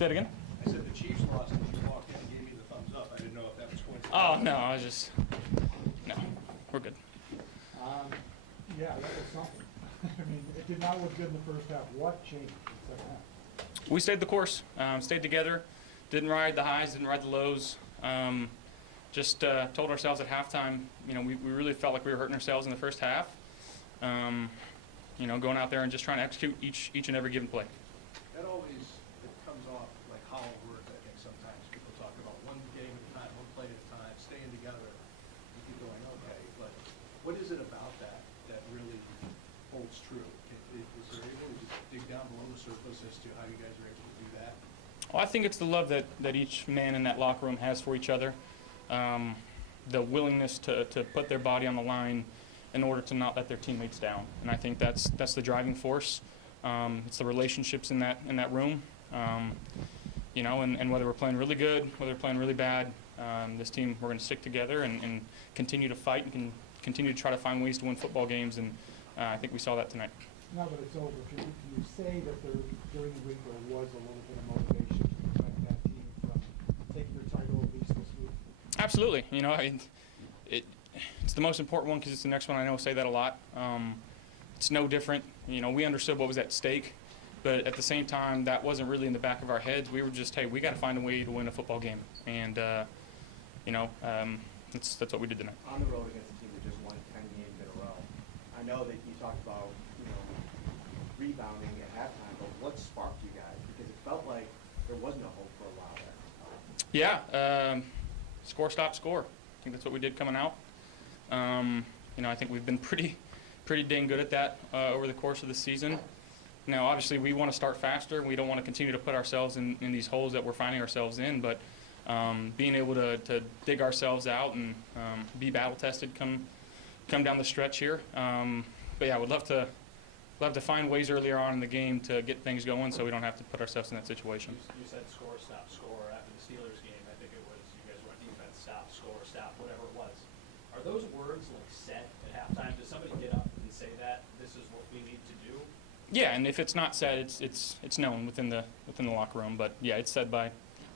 Say it again? I said the Chiefs lost and you walked in and gave me the thumbs up. I didn't know if that was coincidental. Oh, no, I was just, no, we're good. Yeah, that was something. I mean, it did not look good in the first half. What changed in the second half? We stayed the course, stayed together, didn't ride the highs, didn't ride the lows. Just told ourselves at halftime, you know, we really felt like we were hurting ourselves in the first half. You know, going out there and just trying to execute each and every given play. That always, it comes off like hollow words, I think, sometimes. People talk about one game at a time, one play at a time, staying together. You keep going, okay, but what is it about that that really holds true? Is there able to just dig down below the surface as to how you guys are able to do that? Well, I think it's the love that each man in that locker room has for each other. The willingness to put their body on the line in order to not let their teammates down. And I think that's the driving force. It's the relationships in that room. You know, and whether we're playing really good, whether we're playing really bad, this team, we're going to stick together and continue to fight and continue to try to find ways to win football games. And I think we saw that tonight. Now that it's over, can you say that during the week there was a little bit of motivation to prevent that team from taking their title at least this week? Absolutely. You know, it's the most important one because it's the next one. I know I say that a lot. It's no different. You know, we understood what was at stake, but at the same time, that wasn't really in the back of our heads. We were just, hey, we got to find a way to win a football game, and you know, that's what we did tonight. On the road against a team that just won 10 games in a row, I know that you talked about, you know, rebounding at halftime, but what sparked you guys? Because it felt like there was no hope for a while there. Yeah, score, stop, score. I think that's what we did coming out. You know, I think we've been pretty dang good at that over the course of the season. Now, obviously, we want to start faster. We don't want to continue to put ourselves in these holes that we're finding ourselves in, but being able to dig ourselves out and be battle-tested come down the stretch here. But yeah, I would love to find ways earlier on in the game to get things going so we don't have to put ourselves in that situation. You said score, stop, score. After the Steelers game, I think it was you guys went defense, stop, score, stop, whatever it was. Are those words like set at halftime? Does somebody get up and say that this is what we need to do? Yeah, and if it's not said, it's known within the locker room. But yeah, it's said by a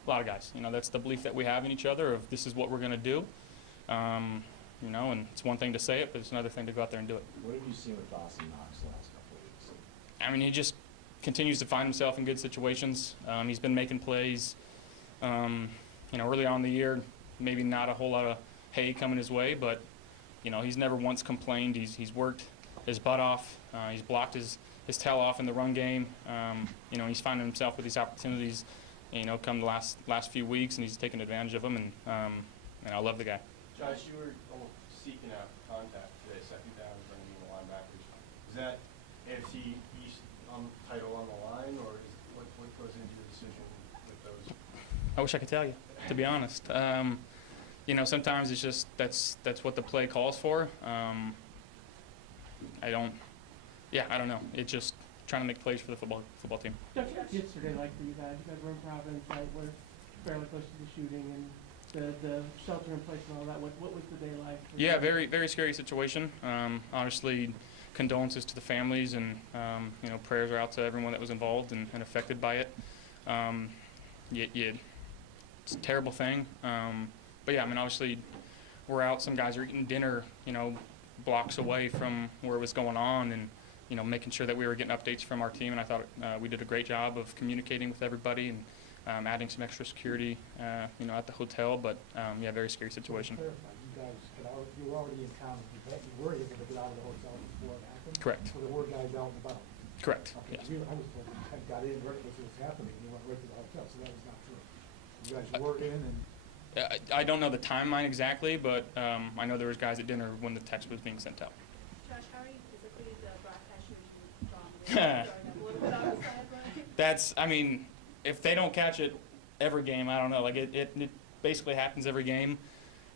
lot of guys. You know, that's the belief that we have in each other of this is what we're going to do. You know, and it's one thing to say it, but it's another thing to go out there and do it. What have you seen with Dawson Knox the last couple of weeks? I mean, he just continues to find himself in good situations. He's been making plays. You know, early on in the year, maybe not a whole lot of hay coming his way, but you know, he's never once complained. He's worked his butt off. He's blocked his tail off in the run game. You know, he's finding himself with these opportunities. You know, come the last few weeks, and he's taking advantage of them. And I love the guy. Josh, you were seeking out contact today, second down, bringing in the linebackers. Is that AFC East title on the line, or what goes into your decision with those? I wish I could tell you, to be honest. You know, sometimes it's just that's what the play calls for. I don't know. It's just trying to make plays for the football team. Yesterday, like for you guys were in Providence, right? We're fairly close to the shooting and the shelter in place and all that. What was the day like? Yeah, very, very scary situation. Obviously, condolences to the families, and you know, prayers are out to everyone that was involved and affected by it. It's a terrible thing. But yeah, I mean, obviously, we're out. Some guys are eating dinner, you know, blocks away from where it was going on, and you know, making sure that we were getting updates from our team. And I thought we did a great job of communicating with everybody and adding some extra security, you know, at the hotel. But yeah, very scary situation. You guys, you were already in town. You were able to get out of the hotel before it happened. Correct. So there were guys out and about. Correct. Okay. Yes. I was told you had got in right as it was happening. You went right to the hotel, so that was not true. You guys were in and. I don't know the timeline exactly, but I know there was guys at dinner when the text was being sent out. Josh, how are you physically? The broadcast usually a little bit on the sideline. That's, I mean, if they don't catch it every game, I don't know. Like it basically happens every game.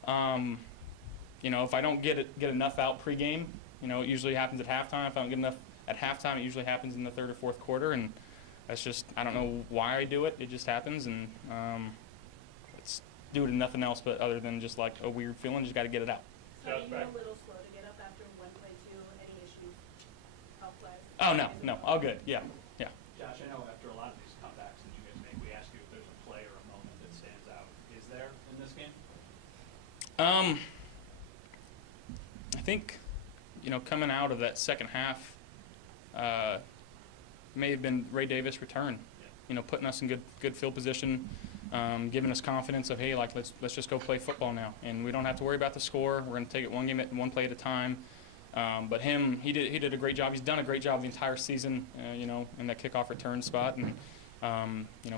You know, if I don't get enough out pregame, you know, it usually happens at halftime. If I don't get enough at halftime, it usually happens in the third or fourth quarter, and that's just, I don't know why I do it. It just happens, and it's due to nothing else but other than just like a weird feeling. Just got to get it out. So are you a little slow to get up after one play two? Any issues health-wise? Oh no, all good. Yeah. Josh, I know after a lot of these comebacks that you guys make, we ask you I think, coming out of that second half, may have been Ray Davis' return. Putting us in good field position, giving us confidence of, hey, like let's just go play football now, and we don't have to worry about the score. We're going to take it one play at a time. But he did a great job. He's done a great job the entire season, in that kickoff return spot, and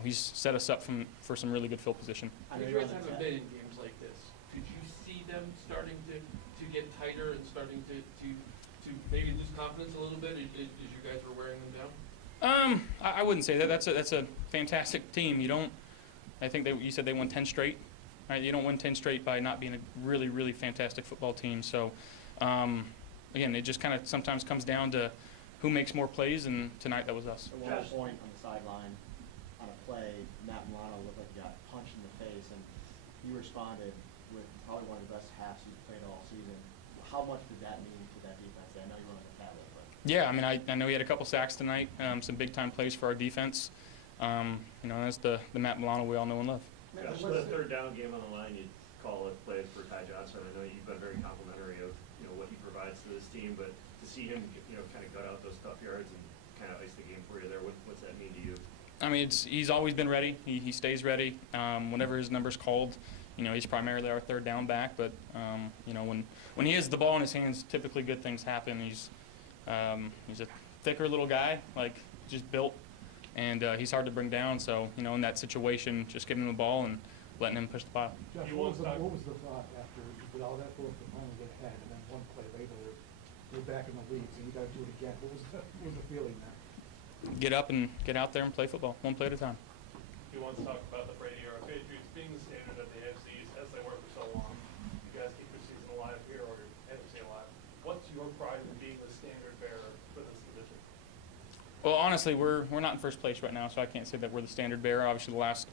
he's set us up for some really good field position. You guys haven't been in games like this. Could you see them starting to get tighter and starting to maybe lose confidence a little bit as you guys were wearing them down? I wouldn't say that. That's a fantastic team. I think you said they won 10 straight. Right? You don't win 10 straight by not being a really, really fantastic football team. So, again, it just kind of sometimes comes down to who makes more plays, and tonight that was us. At one point on the sideline, on a play, Matt Milano looked like he got punched in the face, and you responded with probably one of the best halves you've played all season. How much did that mean to that defense? I know you were on the tablet, but. Yeah, I mean, I know he had a couple sacks tonight, some big-time plays for our defense. That's the Matt Milano we all know and love. Josh, the third down game on the line, you call it plays for Ty Johnson. I know you've been very complimentary of what he provides to this team, but to see him kind of gut out those tough yards and kind of ice the game for you there, what's that mean to you? I mean, he's always been ready. He stays ready. Whenever his number's called, he's primarily our third down back. But when he has the ball in his hands, typically good things happen. He's a thicker little guy, like just built, and he's hard to bring down. So in that situation, just giving him the ball and letting him push the pile. Josh, what was the thought after you did all that work and only get ahead, and then one play later we're back in the lead, so you got to do it again? What was the feeling there? Get up and get out there and play football, one play at a time. You want to talk about the Brady era Patriots being the standard of the NFC East as they were for so long. You guys keep your season alive here, or your NFC alive. What's your pride in being the standard bearer for this division? Well, honestly, we're not in first place right now, so I can't say that we're the standard bearer. Obviously, the last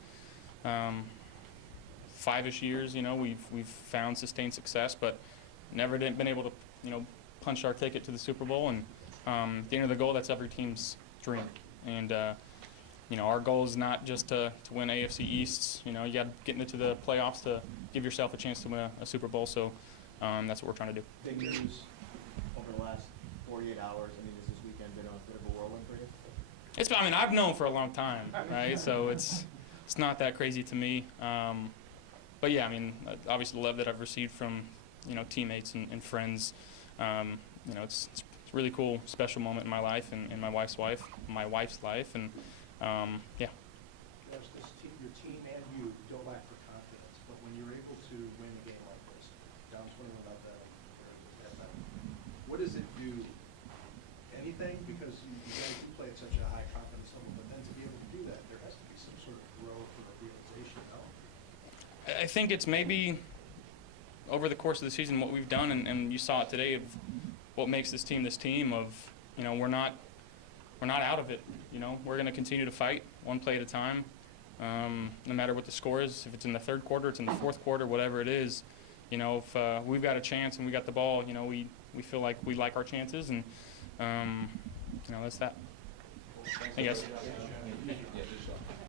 5-ish years, we've found sustained success, but never been able to, punch our ticket to the Super Bowl. And at the end of the goal, that's every team's dream. And our goal is not just to win AFC East. You got to get into the playoffs to give yourself a chance to win a Super Bowl. So that's what we're trying to do. Big news over the last 48 hours. I mean, has this weekend been a bit of a whirlwind for you? I mean, I've known for a long time, right? So it's not that crazy to me. But yeah, I mean, obviously the love that I've received from teammates and friends. It's a really cool, special moment in my life and in my wife's life, and yeah. Your team and you don't lack for confidence, but when you're able to win a game like this, down 20 without that, what does it do? Anything? Because you guys do play at such a high confidence level, but then to be able to do that, there has to be some sort of growth or realization, no? I think it's maybe over the course of the season what we've done, and you saw it today, of what makes this team of, we're not out of it. We're going to continue to fight one play at a time, no matter what the score is. If it's in the third quarter, it's in the fourth quarter, whatever it is. If we've got a chance and we got the ball, we feel like we like our chances, and that's that. I guess.